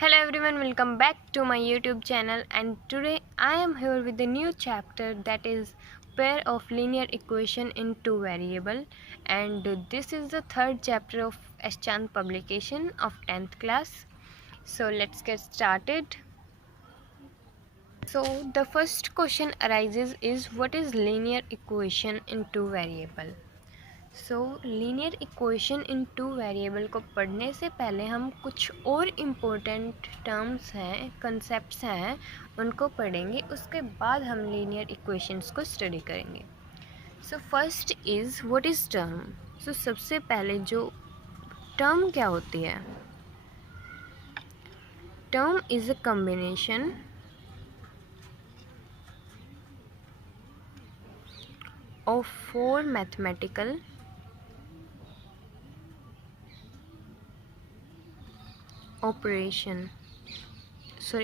Hello everyone, welcome back to my YouTube channel, and today I am here with a new chapter, that is pair of linear equation in two variable, and this is the third chapter of Eschanth publication of 10th class. So let's get started. So the first question arises is, what is linear equation in two variable? Linear equation in two variable को पढ़ने से पहले हम कुछ और important terms हैं, concepts हैं, उनको पढ़ेंगे। उसके बाद हम लीनियर इक्वेशंस को स्टडी करेंगे। First is, what is term. सबसे पहले जो टर्म क्या होती है, term is a combination of four mathematical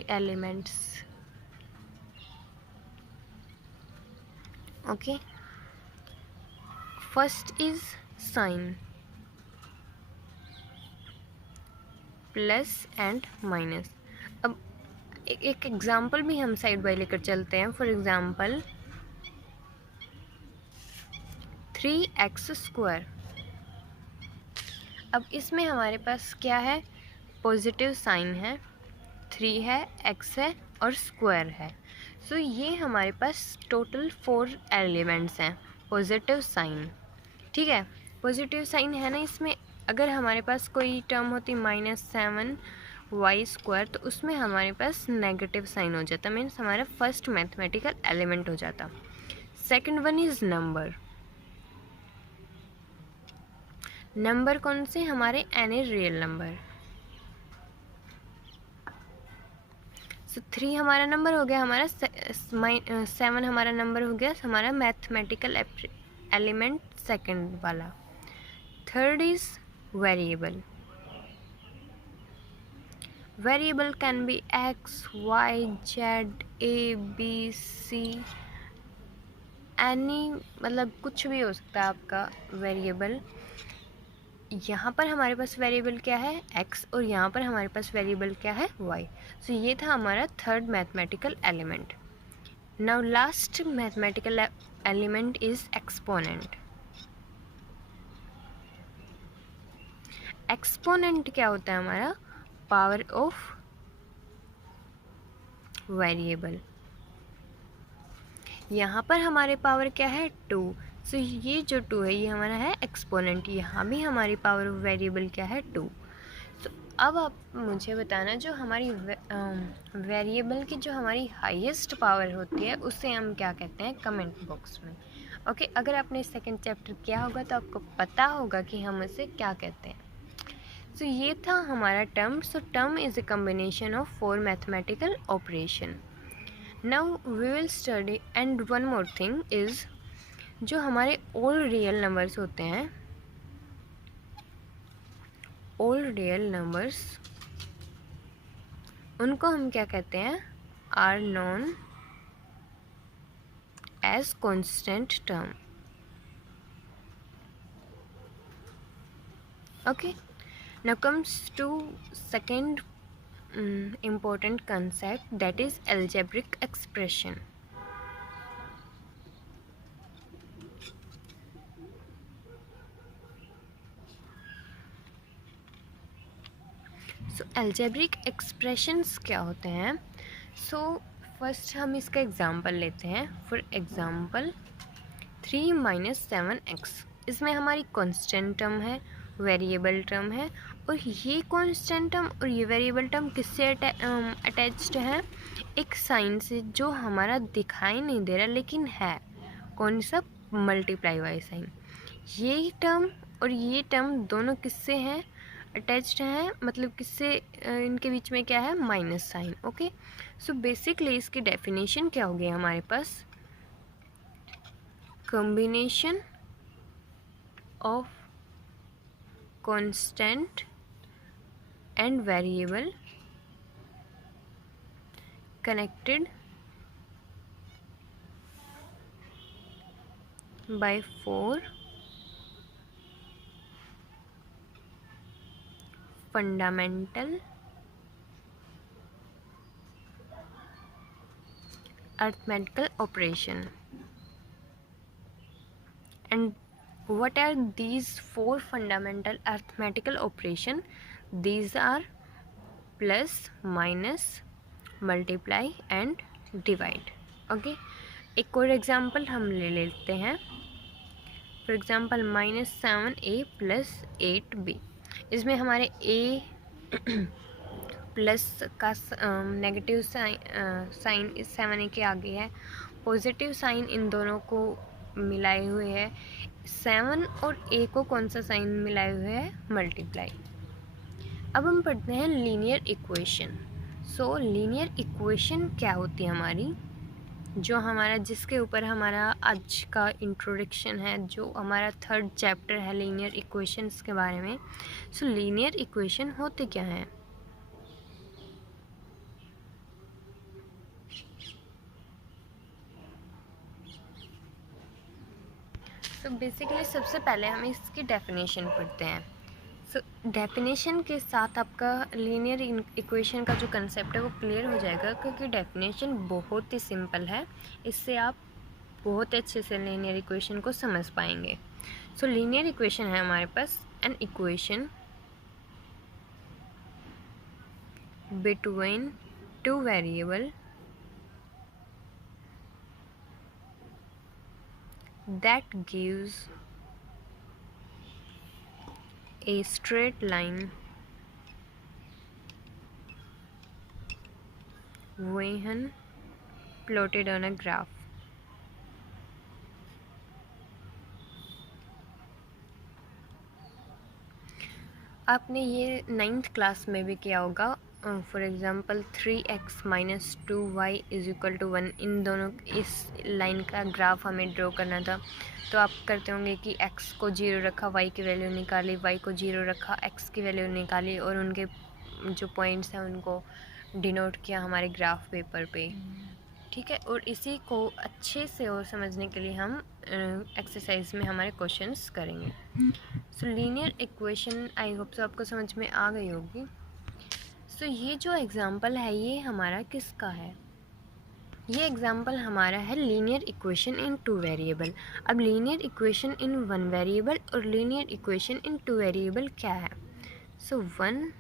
elements. Okay, first is sign, plus and minus. अब एक एग्जाम्पल भी हम साइड बाय लेकर चलते हैं। For example 3x²। अब इसमें हमारे पास क्या है, पॉजिटिव साइन है, 3 है, x है और स्क्वायर है। ये हमारे पास टोटल 4 एलिमेंट्स हैं, पॉजिटिव साइन। ठीक है, पॉजिटिव साइन है ना इसमें। अगर हमारे पास कोई टर्म होती -7y², तो उसमें हमारे पास नेगेटिव साइन हो जाता, मीन्स हमारा फर्स्ट मैथमेटिकल एलिमेंट हो जाता। Second one is number. Number कौन से, हमारे एनी रियल नंबर। 3 हमारा नंबर हो गया, हमारा 7 हमारा नंबर हो गया, हमारा मैथमेटिकल एलिमेंट सेकंड वाला। Third is variable. Variable can be x, y, z, a, b, c, any, मतलब कुछ भी हो सकता है आपका वेरिएबल। यहाँ पर हमारे पास वेरिएबल क्या है, x, और यहाँ पर हमारे पास वेरिएबल क्या है, y। ये था हमारा third mathematical element. Now last mathematical element is exponent. Exponent क्या होता है, हमारा पावर ऑफ वेरिएबल। यहाँ पर हमारे पावर क्या है, 2। ये जो 2 है ये हमारा है एक्सपोनेंट। यहाँ भी हमारी पावर ऑफ वेरिएबल क्या है, 2। अब आप मुझे बताना, जो हमारी वेरिएबल की जो हमारी हाईएस्ट पावर होती है उसे हम क्या कहते हैं, कमेंट बॉक्स में। ओके, अगर आपने सेकंड चैप्टर किया होगा तो आपको पता होगा कि हम इसे क्या कहते हैं। ये था हमारा term. Term is a combination of 4 mathematical operation. Now we will study, and one more thing is, जो हमारे ऑल रियल नंबर्स होते हैं, ऑल रियल नंबर्स, उनको हम क्या कहते हैं, are known as constant term. Okay, now comes to second important concept, that is algebraic expression. algebraic expressions क्या होते हैं। फर्स्ट हम इसका एग्जांपल लेते हैं। फॉर एग्जांपल 3 - 7x, इसमें हमारी कांस्टेंट टर्म है, वेरिएबल टर्म है, और ये कांस्टेंट टर्म और ये वेरिएबल टर्म किससे अटैच्ड है, एक साइन से, जो हमारा दिखाई नहीं दे रहा लेकिन है, कौन सा, मल्टीप्लाई वाई साइन। ये टर्म और ये टर्म दोनों किससे हैं, अटैच्ड हैं, मतलब किससे, इनके बीच में क्या है, माइनस साइन। ओके, बेसिकली इसकी डेफिनेशन क्या होगी हमारे पास, combination of constant and variable connected by 4 fundamental arithmetical operation. And what are these four fundamental arithmetical operation? These are plus, minus, multiply and divide. Okay, एक और example हम ले लेते हैं. For example -7a+8b. इसमें हमारे a प्लस का negative sign इस 7a के आगे है, पॉजिटिव साइन इन दोनों को मिलाए हुए है. 7 और a को कौन सा साइन मिलाए हुए है? मल्टीप्लाई. अब हम पढ़ते हैं लीनियर इक्वेशन. सो लीनियर इक्वेशन क्या होती है हमारी, जो हमारा जिसके ऊपर हमारा आज का इंट्रोडक्शन है, जो हमारा 3rd चैप्टर है लीनियर इक्वेशंस के बारे में. सो लीनियर इक्वेशन होते क्या हैं? सो बेसिकली सबसे पहले हम इसकी डेफिनेशन पढ़ते हैं. सो डेफिनेशन के साथ आपका लीनियर इक्वेशन का जो कंसेप्ट है वो क्लियर हो जाएगा, क्योंकि डेफिनेशन बहुत ही सिंपल है. इससे आप बहुत अच्छे से लीनियर इक्वेशन को समझ पाएंगे. सो लीनियर इक्वेशन है हमारे पास an equation between two variable that gives a straight line when plotted on a graph. आपने ये 9th क्लास में भी किया होगा. For example 3x - 2y = 1. इन दोनों इस लाइन का ग्राफ हमें ड्रॉ करना था. तो आप करते होंगे कि x को 0 रखा, y की वैल्यू निकाली, y को 0 रखा, x की वैल्यू निकाली, और उनके जो पॉइंट्स हैं उनको डिनोट किया हमारे ग्राफ पेपर पे. ठीक है, और इसी को अच्छे से और समझने के लिए हम एक्सरसाइज में हमारे क्वेश्चंस करेंगे. सो linear equation I hope so आपको समझ में आ गई होगी. सो ये जो एग्ज़ाम्पल है ये हमारा किसका है? ये एग्ज़ाम्पल हमारा है लीनियर इक्वेशन इन 2 वेरिएबल. अब लीनियर इक्वेशन इन 1 वेरिएबल और लीनियर इक्वेशन इन 2 वेरिएबल क्या है? सो 1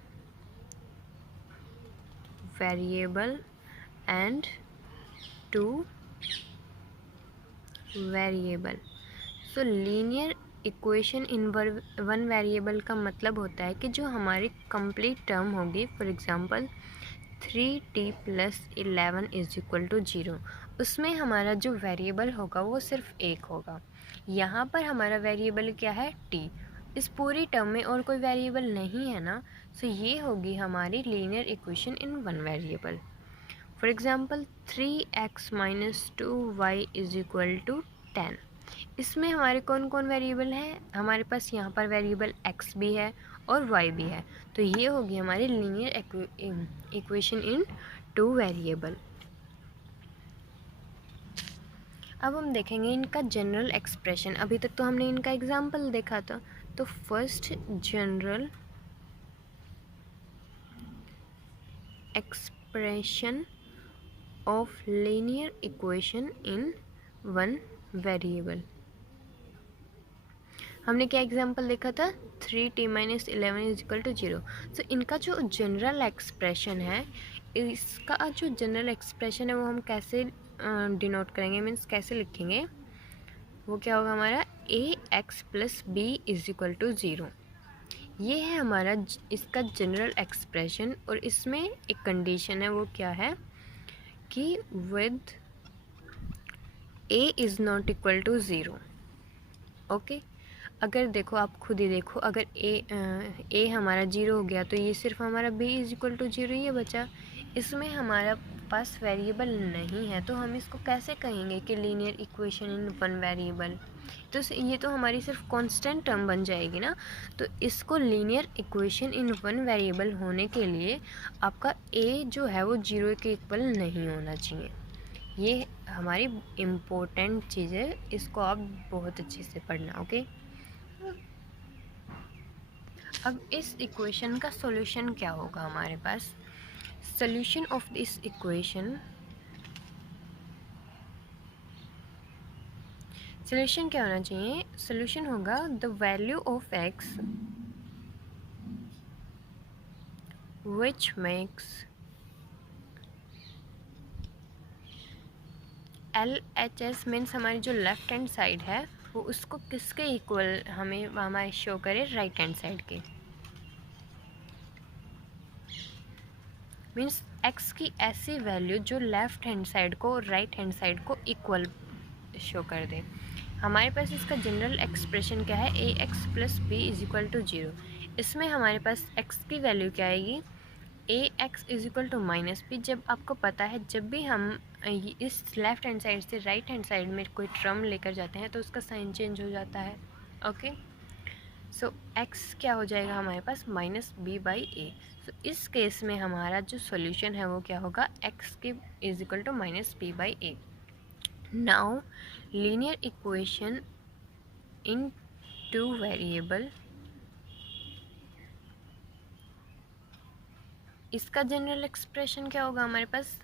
variable and 2 variable. So linear equation in 1 variable का मतलब होता है कि जो हमारी कंप्लीट टर्म होगी, फॉर एग्ज़ाम्पल 3t + 11 = 0, उसमें हमारा जो वेरिएबल होगा वो सिर्फ एक होगा. यहाँ पर हमारा वेरिएबल क्या है? t. इस पूरी टर्म में और कोई वेरिएबल नहीं है ना. सो ये होगी हमारी linear equation in 1 variable. For example 3x - 2y = 10. इसमें हमारे कौन कौन वेरिएबल हैं? हमारे पास यहाँ पर वेरिएबल x भी है और y भी है. तो ये होगी हमारी लीनियर इक्वेशन इन 2 वेरिएबल. अब हम देखेंगे इनका जनरल एक्सप्रेशन. अभी तक तो हमने इनका एग्जाम्पल देखा था. तो first general expression of linear equation in 1 variable. हमने क्या एग्जाम्पल देखा था? 3t - 11 = 0. सो इनका जो जनरल एक्सप्रेशन है, इसका जो जनरल एक्सप्रेशन है वो हम कैसे डिनोट करेंगे, मीन्स कैसे लिखेंगे? वो क्या होगा हमारा? ax + b = 0. ये है हमारा इसका जनरल एक्सप्रेशन. और इसमें एक कंडीशन है, वो क्या है कि with a is not equal to 0. Okay, अगर देखो आप खुद ही देखो, अगर a हमारा 0 हो गया तो ये सिर्फ हमारा b = 0 ये बचा. इसमें हमारा पास वेरिएबल नहीं है, तो हम इसको कैसे कहेंगे कि लीनियर इक्वेशन इन 1 वेरिएबल? तो ये तो हमारी सिर्फ कांस्टेंट टर्म बन जाएगी ना. तो इसको लीनियर इक्वेशन इन 1 वेरिएबल होने के लिए आपका a जो है वो 0 के इक्वल नहीं होना चाहिए. ये हमारी इम्पोर्टेंट चीज़ है, इसको आप बहुत अच्छे से पढ़ना. ओके, अब इस इक्वेशन का सॉल्यूशन क्या होगा हमारे पास? Solution of this equation solution क्या होना चाहिए? सोल्यूशन होगा the value of x which makes LHS means हमारी जो लेफ्ट हैंड साइड है वो उसको किसके इक्वल हमें हमारे शो करे? राइट हैंड साइड के। मीन्स एक्स की ऐसी वैल्यू जो लेफ्ट हैंड साइड को और राइट हैंड साइड को इक्वल शो कर दे। हमारे पास इसका जनरल एक्सप्रेशन क्या है? ax plus b is equal to 0। इसमें हमारे पास x की वैल्यू क्या आएगी? ax is equal to minus b. जब आपको पता है जब भी हम इस लेफ्ट हैंड साइड से राइट हैंड साइड में कोई टर्म लेकर जाते हैं तो उसका साइन चेंज हो जाता है। ओके, सो x क्या हो जाएगा हमारे पास? माइनस बी बाई ए। सो इस केस में हमारा जो सॉल्यूशन है वो क्या होगा? x की is equal to minus b by a. Now linear equation in two variable, इसका जनरल एक्सप्रेशन क्या होगा हमारे पास?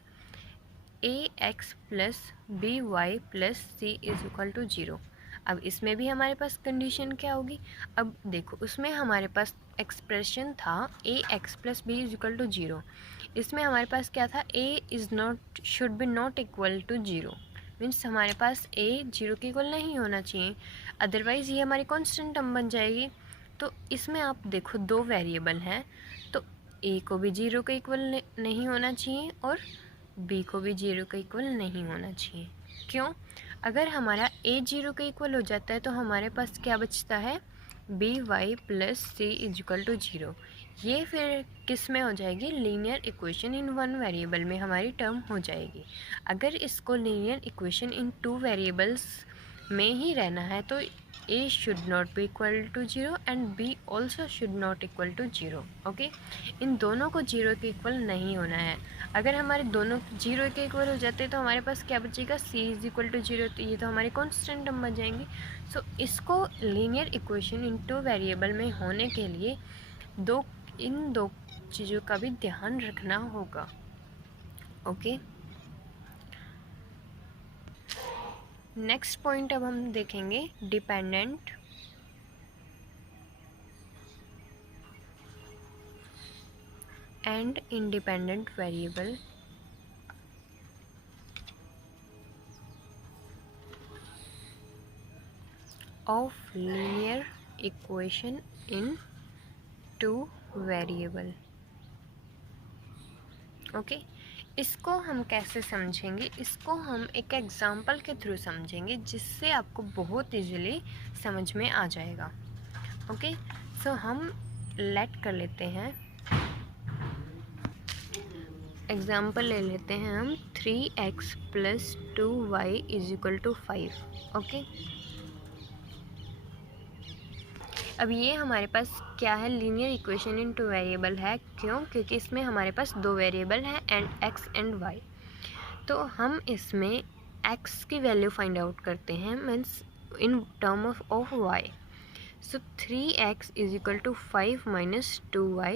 ax plus b y plus c is equal to 0। अब इसमें भी हमारे पास कंडीशन क्या होगी? अब देखो उसमें हमारे पास एक्सप्रेशन था ax plus b is equal to 0। इसमें हमारे पास क्या था? a is not should be not equal to 0। Means हमारे पास a 0 के इक्वल नहीं होना चाहिए, अदरवाइज़ ये हमारी कांस्टेंट टर्म बन जाएगी। तो इसमें आप देखो दो वेरिएबल हैं, तो a को भी 0 के इक्वल नहीं होना चाहिए और b को भी 0 के इक्वल नहीं होना चाहिए। क्यों? अगर हमारा a 0 के इक्वल हो जाता है तो हमारे पास क्या बचता है? B y plus c is equal to 0। ये फिर किस में हो जाएगी? Linear equation in one variable में हमारी टर्म हो जाएगी। अगर इसको linear equation in two variables में ही रहना है तो a should not be equal to 0 and b also should not equal to 0। Okay, इन दोनों को 0 के इक्वल नहीं होना है। अगर हमारे दोनों 0 के इक्वल हो जाते तो हमारे पास क्या बचेगा? c is equal to 0। तो ये तो हमारे कॉन्स्टेंट टर्म बन जाएंगे। सो इसको linear equation in two variable में होने के लिए इन दो चीज़ों का भी ध्यान रखना होगा। ओके, नेक्स्ट पॉइंट अब हम देखेंगे dependent and independent variable of linear equation in two variable. Okay, इसको हम कैसे समझेंगे? इसको हम एक एग्जांपल के थ्रू समझेंगे जिससे आपको बहुत इजीली समझ में आ जाएगा। ओके, सो हम लेट कर लेते हैं एग्जांपल ले लेते हैं हम 3x plus 2y is equal to 5। Okay, अब ये हमारे पास क्या है? Linear equation in two variable है। क्यों? क्योंकि इसमें हमारे पास दो वेरिएबल हैं एंड x एंड y। तो हम इसमें x की वैल्यू फाइंड आउट करते हैं means in term of y। So 3x is equal to 5 minus 2y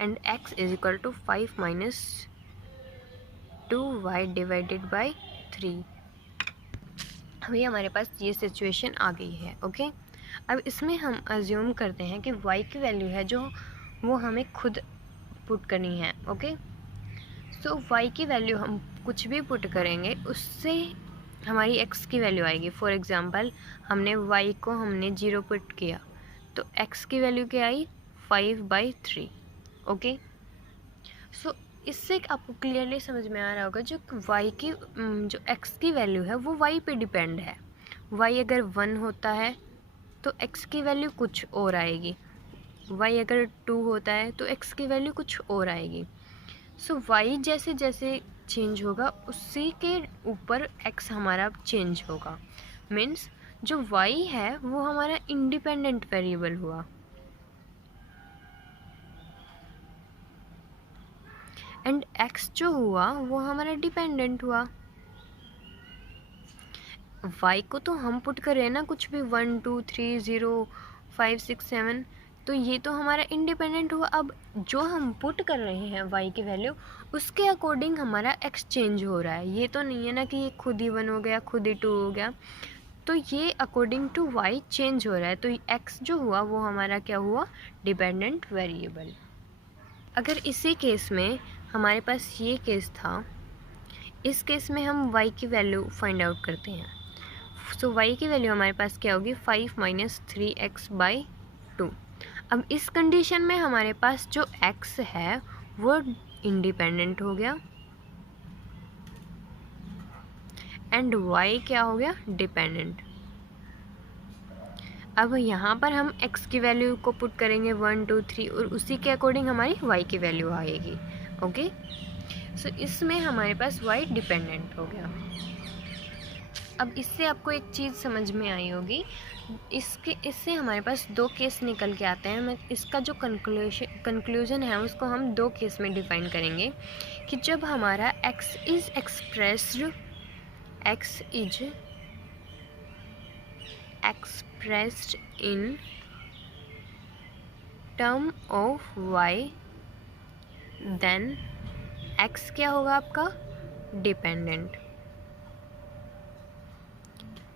and x is equal to 5 minus 2y divided by 3। अभी हमारे पास ये सिचुएशन आ गई है। ओके, अब इसमें हम अज्यूम करते हैं कि y की वैल्यू है जो वो हमें खुद पुट करनी है। ओके, सो y की वैल्यू हम कुछ भी पुट करेंगे उससे हमारी x की वैल्यू आएगी। फॉर एग्ज़ाम्पल हमने y को 0 पुट किया तो x की वैल्यू क्या आई? 5/3। ओके, सो इससे आपको क्लियरली समझ में आ रहा होगा जो y की जो x की वैल्यू है वो y पे डिपेंड है। y अगर 1 होता है तो x की वैल्यू कुछ और आएगी, y अगर 2 होता है तो x की वैल्यू कुछ और आएगी। सो y जैसे जैसे चेंज होगा उसी के ऊपर x हमारा चेंज होगा। मीन्स जो y है वो हमारा इंडिपेंडेंट वेरिएबल हुआ एंड x जो हुआ वो हमारा डिपेंडेंट हुआ। y को तो हम पुट कर रहे हैं ना कुछ भी 1 2 3 0 5 6 7, तो ये तो हमारा इंडिपेंडेंट हुआ। अब जो हम पुट कर रहे हैं y की वैल्यू उसके अकॉर्डिंग हमारा x चेंज हो रहा है। ये तो नहीं है ना कि ये खुद ही 1 हो गया खुद ही 2 हो गया। तो ये अकॉर्डिंग टू y चेंज हो रहा है, तो x जो हुआ वो हमारा क्या हुआ, डिपेंडेंट वेरिएबल। अगर इसी केस में हमारे पास ये केस था, इस केस में हम y की वैल्यू फाइंड आउट करते हैं। सो y की वैल्यू हमारे पास क्या होगी, 5 माइनस 3x/2। अब इस कंडीशन में हमारे पास जो x है वो इंडिपेंडेंट हो गया एंड y क्या हो गया, डिपेंडेंट। अब यहाँ पर हम x की वैल्यू को पुट करेंगे 1 2 3 और उसी के अकॉर्डिंग हमारी y की वैल्यू आएगी। ओके, सो इसमें हमारे पास y डिपेंडेंट हो गया। अब इससे आपको एक चीज़ समझ में आई होगी, इससे हमारे पास दो केस निकल के आते हैं। मैं इसका जो कंक्लूजन है उसको हम दो केस में डिफाइन करेंगे कि जब हमारा x is expressed in term of y, then x क्या होगा आपका, डिपेंडेंट,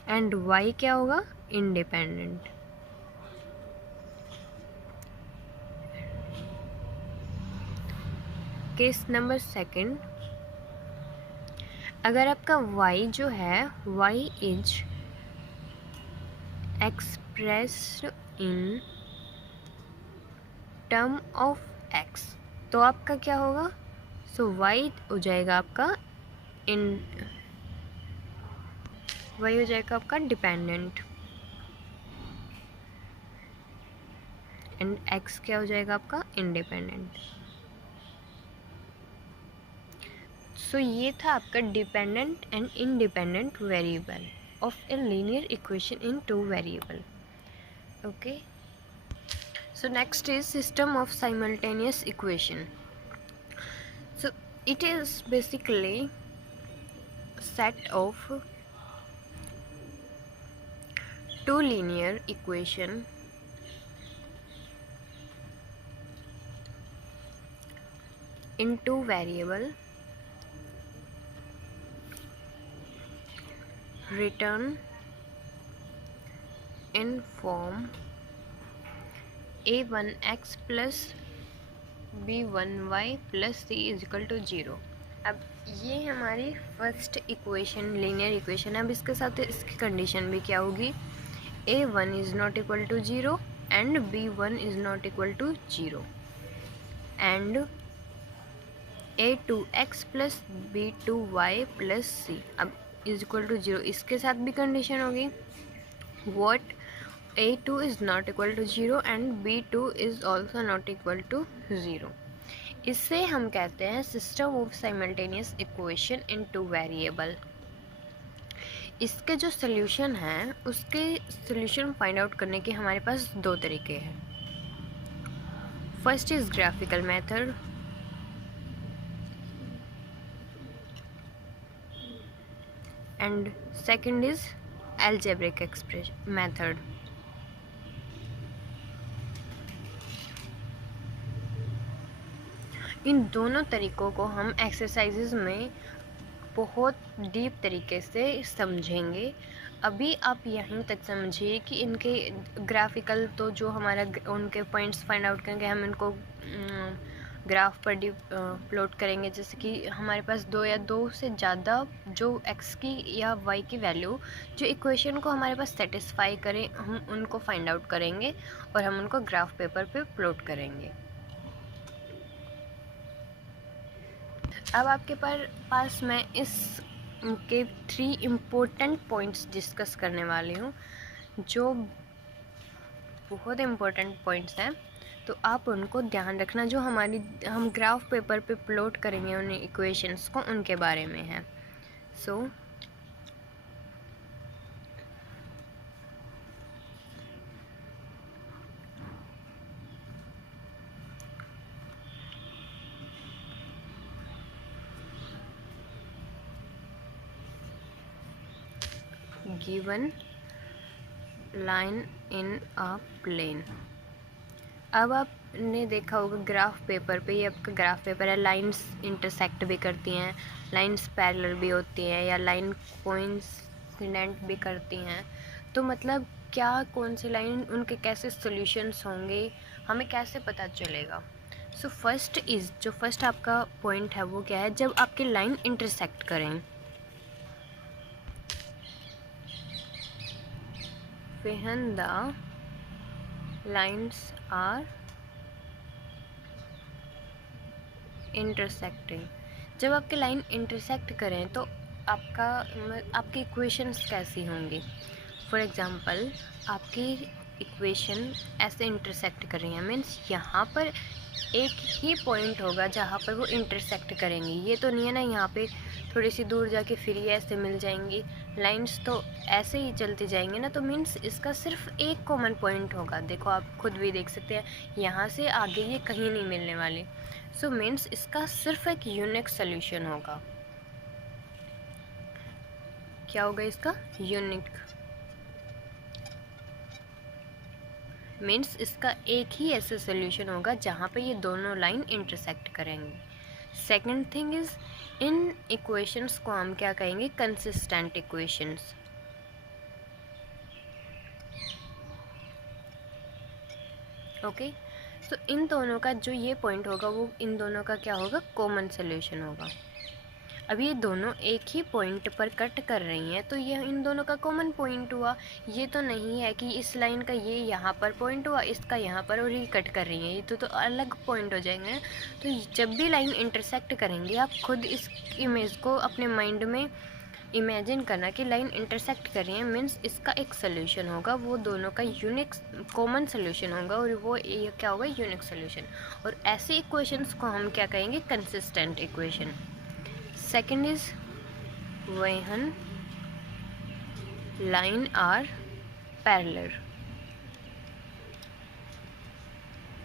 एंड y क्या होगा, इंडिपेंडेंट। केस नंबर सेकंड, अगर आपका y जो है y is expressed in term of x, तो आपका क्या होगा, सो y हो जाएगा आपका y हो जाएगा आपका डिपेंडेंट एंड x क्या हो जाएगा आपका, इंडिपेंडेंट। सो ये था आपका dependent and independent variable of a linear equation in two variable. Okay, so next is system of simultaneous equation. So it is basically set of two linear equation in two variable written in form a1x plus b1y plus c is equal to 0। अब ये हमारी first equation, linear equation है। अब इसके साथ इसकी condition भी क्या होगी, a1 is not equal to 0 and b1 is not equal to 0 and a2x plus b2y plus c अब इज इक्वल टू 0। इसके साथ भी कंडीशन होगी what a2 is not equal to 0 and b2 is also not equal to 0। इससे हम कहते हैं system of simultaneous equation in two variable. इसके जो सोल्यूशन है उसके सोल्यूशन फाइंड आउट करने के हमारे पास दो तरीके हैं। First is graphical method and second is algebraic expression method. इन दोनों तरीक़ों को हम एक्सरसाइजेज में बहुत डीप तरीके से समझेंगे। अभी आप यहीं तक समझिए कि इनके ग्राफिकल तो जो हमारा उनके पॉइंट्स फाइंड आउट करेंगे, हम इनको ग्राफ पर प्लॉट करेंगे। जैसे कि हमारे पास दो या दो से ज़्यादा जो x की या y की वैल्यू जो इक्वेशन को हमारे पास सेटिस्फाई करें, हम उनको फाइंड आउट करेंगे और हम उनको ग्राफ पेपर पे प्लॉट करेंगे। अब आपके पास मैं इस के 3 इम्पोर्टेंट पॉइंट्स डिस्कस करने वाली हूँ जो बहुत इम्पोर्टेंट पॉइंट्स हैं, तो आप उनको ध्यान रखना। जो हम ग्राफ पेपर पे प्लॉट करेंगे उन इक्वेशंस को, उनके बारे में है। So given line in a plane. अब आपने देखा होगा ग्राफ पेपर पे, ये आपका ग्राफ पेपर है, लाइंस इंटरसेक्ट भी करती हैं, लाइंस पैरेलल भी होती हैं, या लाइन एक्सटेंड भी करती हैं, तो मतलब क्या कौन सी लाइन उनके कैसे सॉल्यूशंस होंगे हमें कैसे पता चलेगा। सो फर्स्ट आपका पॉइंट है वो क्या है, जब आपकी लाइन इंटरसेक्ट करें, when the lines are intersecting, जब आपकी लाइन इंटरसेक्ट करें तो आपकी इक्वेशंस कैसी होंगी। फॉर एग्ज़ाम्पल आपकी इक्वेशन ऐसे इंटरसेक्ट कर रही है, मीन्स यहाँ पर एक ही पॉइंट होगा जहाँ पर वो इंटरसेक्ट करेंगी। ये तो नहीं है ना यहाँ पे थोड़ी सी दूर जाके फिर ये ऐसे मिल जाएंगी, लाइंस तो ऐसे ही चलती जाएंगी ना, तो मीन्स इसका सिर्फ एक कॉमन पॉइंट होगा। देखो आप खुद भी देख सकते हैं, यहाँ से आगे ये कहीं नहीं मिलने वाले। सो मीन्स इसका सिर्फ एक यूनिक सोल्यूशन होगा। क्या होगा इसका? यूनिक। मीन्स इसका एक ही ऐसा सोल्यूशन होगा जहाँ पे ये दोनों लाइन इंटरसेक्ट करेंगे। Second thing is, in equations को हम क्या कहेंगे? Consistent equations. ओके, तो इन दोनों का जो ये पॉइंट होगा वो इन दोनों का क्या होगा? कॉमन सोल्यूशन होगा। अब ये दोनों एक ही पॉइंट पर कट कर रही हैं, तो ये इन दोनों का कॉमन पॉइंट हुआ। ये तो नहीं है कि इस लाइन का ये यहाँ पर पॉइंट हुआ, इसका यहाँ पर, और ये कट कर रही हैं, ये तो अलग पॉइंट हो जाएंगे। तो जब भी लाइन इंटरसेक्ट करेंगे, आप खुद इस इमेज को अपने माइंड में इमेजिन करना कि लाइन इंटरसेक्ट कर रही है, मीन्स इसका एक सोल्यूशन होगा, वो दोनों का यूनिक कॉमन सोल्यूशन होगा, और वो ये क्या होगा? Unique solution. और ऐसे इक्वेशंस को हम क्या कहेंगे? Consistent equation. Second is when line are parallel।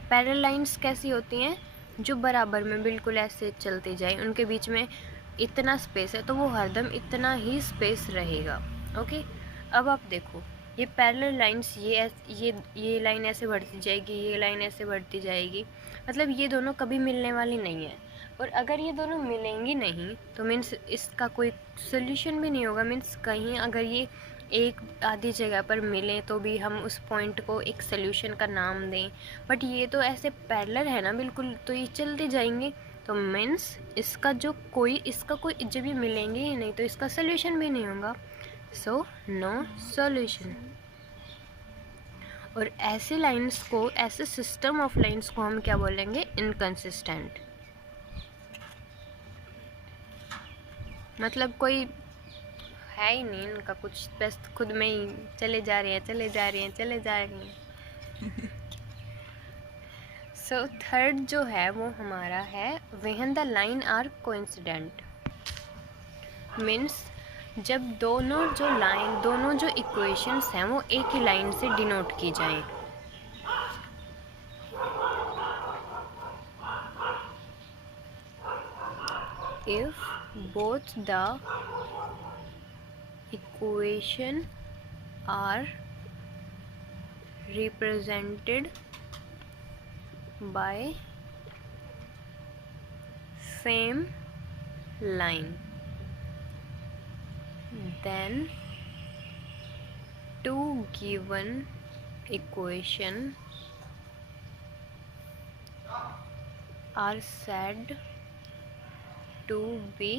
Parallel lines कैसी होती हैं? जो बराबर में बिल्कुल ऐसे चलती जाए, उनके बीच में इतना स्पेस है तो वो हरदम इतना ही स्पेस रहेगा। ओके, अब आप देखो ये पैरेलल लाइंस, ये लाइन ऐसे बढ़ती जाएगी, ये लाइन ऐसे बढ़ती जाएगी, मतलब ये दोनों कभी मिलने वाली नहीं है। और अगर ये दोनों मिलेंगी नहीं तो मीन्स इसका कोई सोल्यूशन भी नहीं होगा। मीन्स कहीं अगर ये एक आधी जगह पर मिले तो भी हम उस पॉइंट को एक सोल्यूशन का नाम दें, बट ये तो ऐसे पैरेलल है ना बिल्कुल, तो ये चलते जाएंगे, तो मीन्स इसका कोई जब ये मिलेंगे ही नहीं तो इसका सोल्यूशन भी नहीं होगा। So no solution. और ऐसे लाइंस को, ऐसे सिस्टम ऑफ लाइंस को हम क्या बोलेंगे? इनकंसिस्टेंट। मतलब कोई है ही नहीं इनका कुछ, बस खुद में ही चले जा रहे हैं। सो थर्ड जो है वो हमारा है when the line are coincident. Means जब दोनों जो इक्वेशंस हैं वो एक ही लाइन से डिनोट की जाएं। If both the equation are represented by same line, then two given equation are said to be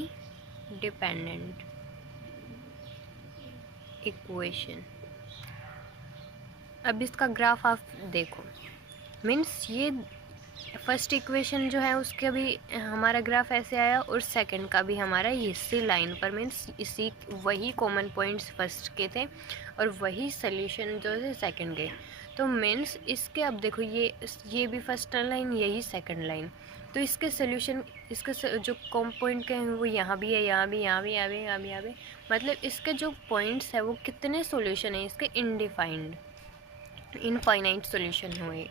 dependent equation। अब इसका ग्राफ आप देखो, मीन्स ये फर्स्ट इक्वेशन जो है उसके भी हमारा ग्राफ ऐसे आया, और सेकंड का भी हमारा इसी लाइन पर, मीन्स इसी वही कॉमन पॉइंट्स फर्स्ट के थे और वही सोल्यूशन जो है सेकंड के। तो मीन्स इसके अब देखो ये भी फर्स्ट लाइन, यही सेकंड लाइन, तो इसके सोल्यूशन, इसके जो कॉम पॉइंट के हैं वो यहाँ भी है, यहाँ भी, मतलब इसके जो पॉइंट्स है वो कितने सॉल्यूशन है इसके? इनडिफाइंड, इनफाइनाइट सॉल्यूशन हुए।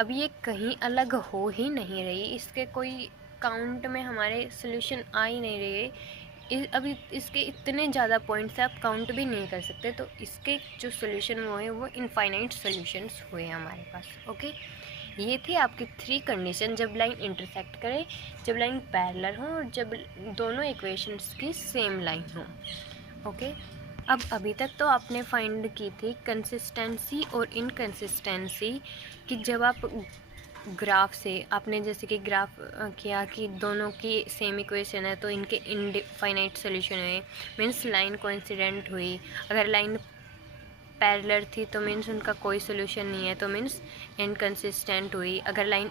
अब ये कहीं अलग हो ही नहीं रही, इसके कोई काउंट में हमारे सॉल्यूशन आ ही नहीं रही है। अभी इसके इतने ज़्यादा पॉइंट्स आप काउंट भी नहीं कर सकते, तो इसके जो सॉल्यूशन वो है वो इनफाइनाइट सॉल्यूशंस हुए हैं हमारे पास। ओके, ये थी आपकी 3 कंडीशन, जब लाइन इंटरसेक्ट करे, जब लाइन पैरेलल हो और जब दोनों इक्वेशंस की सेम लाइन हो। ओके, अब अभी तक तो आपने फाइंड की थी कंसिस्टेंसी और इनकंसिस्टेंसी कि जब आप ग्राफ से आपने जैसे कि ग्राफ किया कि दोनों की सेम इक्वेशन है तो इनके इनफाइनाइट सोल्यूशन हुए, मीन्स लाइन कोइंसिडेंट हुई। अगर लाइन पैरेलल थी तो मीन्स उनका कोई सोल्यूशन नहीं है, तो मीन्स इनकंसिस्टेंट हुई। अगर लाइन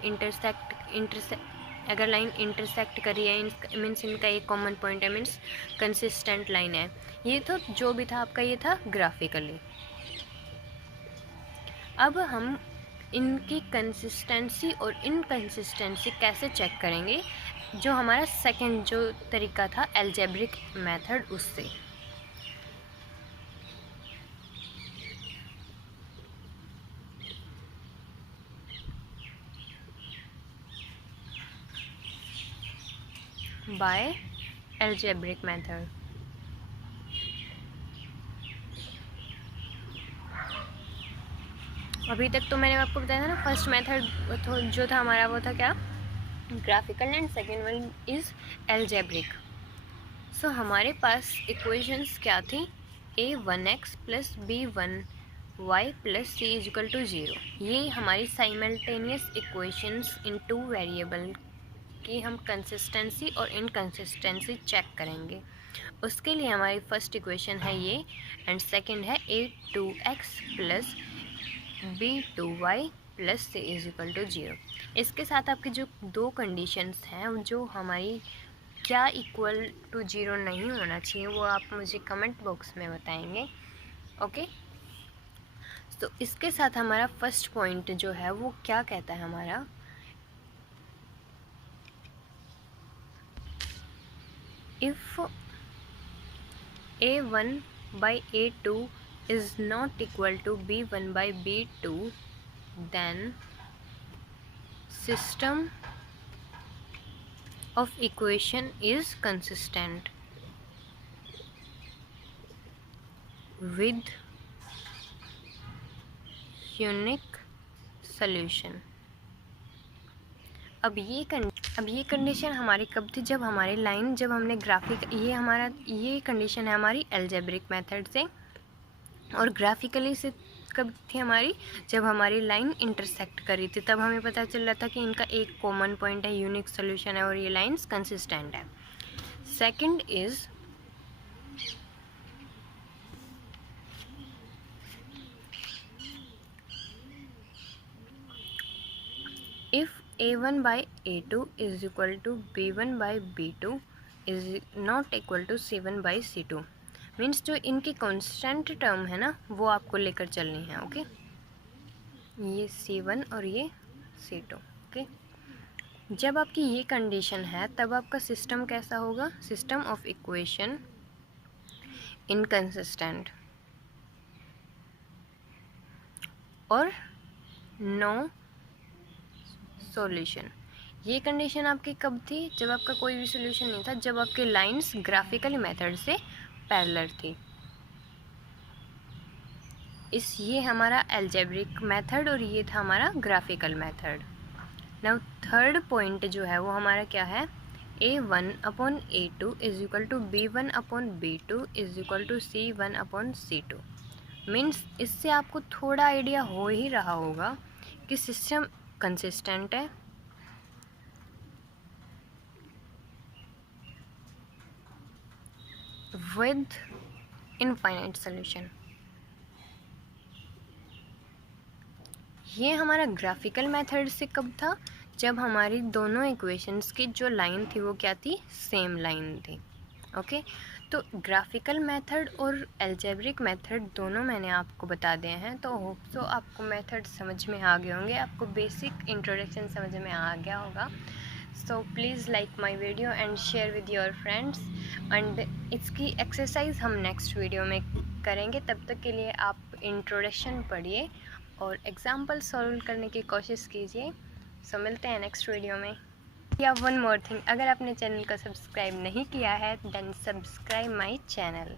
इंटरसेक्ट करी है मीन्स इनका एक कॉमन पॉइंट है, मीन्स कंसिस्टेंट लाइन है। ये तो जो भी था आपका, ये था ग्राफिकली। अब हम इनकी कंसिस्टेंसी और इनकंसिस्टेंसी कैसे चेक करेंगे, जो हमारा सेकंड जो तरीका था अलजेब्रिक मेथड, उससे। By algebraic method. अभी तक तो मैंने आपको बताया था ना, फर्स्ट मेथड जो था हमारा वो था क्या, graphical, and second one is algebraic. So हमारे पास इक्वेशंस क्या थी, a1x plus b1y plus c is equal to 0। ये हमारी साइमल्टेनियस इक्वेशंस इन 2 वेरिएबल की हम कंसिस्टेंसी और इनकंसिस्टेंसी चेक करेंगे। उसके लिए हमारी फर्स्ट इक्वेशन है ये, एंड सेकंड है a2x plus b2y plus c is equal to 0। इसके साथ आपकी जो 2 कंडीशंस हैं, जो हमारी क्या इक्वल टू 0 नहीं होना चाहिए, वो आप मुझे कमेंट बॉक्स में बताएंगे। ओके, तो इसके साथ हमारा फर्स्ट पॉइंट जो है वो क्या कहता है हमारा, if a1 by a2 is not equal to b1 by b2, then system of equation is consistent with unique solution। अब ये कंडीशन हमारी कब थी, जब हमारी लाइन, जब हमने ग्राफिक, ये कंडीशन है हमारी अलजेब्रिक मेथड से, और ग्राफिकली से कब थी हमारी, जब हमारी लाइन इंटरसेक्ट करी थी, तब हमें पता चल रहा था कि इनका एक कॉमन पॉइंट है, यूनिक सोल्यूशन है और ये लाइंस कंसिस्टेंट है। Second is if a1 by a2 is equal to b1 by b2 is not equal to c1 by c2, means जो इनकी कांस्टेंट टर्म है ना वो आपको लेकर चलनी है। ओके, ये c1 और ये c2। ओके, जब आपकी ये कंडीशन है तब आपका सिस्टम कैसा होगा, सिस्टम ऑफ इक्वेशन इनकंसिस्टेंट और नो सॉल्यूशन। ये कंडीशन आपकी कब थी, जब आपका कोई भी सॉल्यूशन नहीं था, जब आपके लाइंस ग्राफिकल मेथड से पैरेलल थी। ये हमारा अलजेब्रिक मेथड और ये था हमारा graphical method. Now third point जो है वो हमारा क्या है, a1 upon a2 is equal to b1 upon b2 is equal to c1 upon c2। Means इससे आपको थोड़ा आइडिया हो ही रहा होगा कि सिस्टम कंसिस्टेंट है विद इनफाइनाइट सोल्यूशन। ये हमारा ग्राफिकल मेथड से कब था, जब हमारी दोनों इक्वेशंस की जो लाइन थी वो क्या थी, सेम लाइन थी। ओके, तो ग्राफिकल मेथड और अलजेब्रिक मेथड दोनों मैंने आपको बता दिए हैं, तो होप सो आपको मेथड समझ में आ गए होंगे, आपको बेसिक इंट्रोडक्शन समझ में आ गया होगा। So please like my video and share with your friends, and इसकी एक्सरसाइज हम नेक्स्ट वीडियो में करेंगे। तब तक के लिए आप इंट्रोडक्शन पढ़िए और एग्जाम्पल सॉल्व करने की कोशिश कीजिए। सो मिलते हैं नेक्स्ट वीडियो में। या वन मोर थिंग, अगर आपने चैनल को सब्सक्राइब नहीं किया है देन सब्सक्राइब माय चैनल।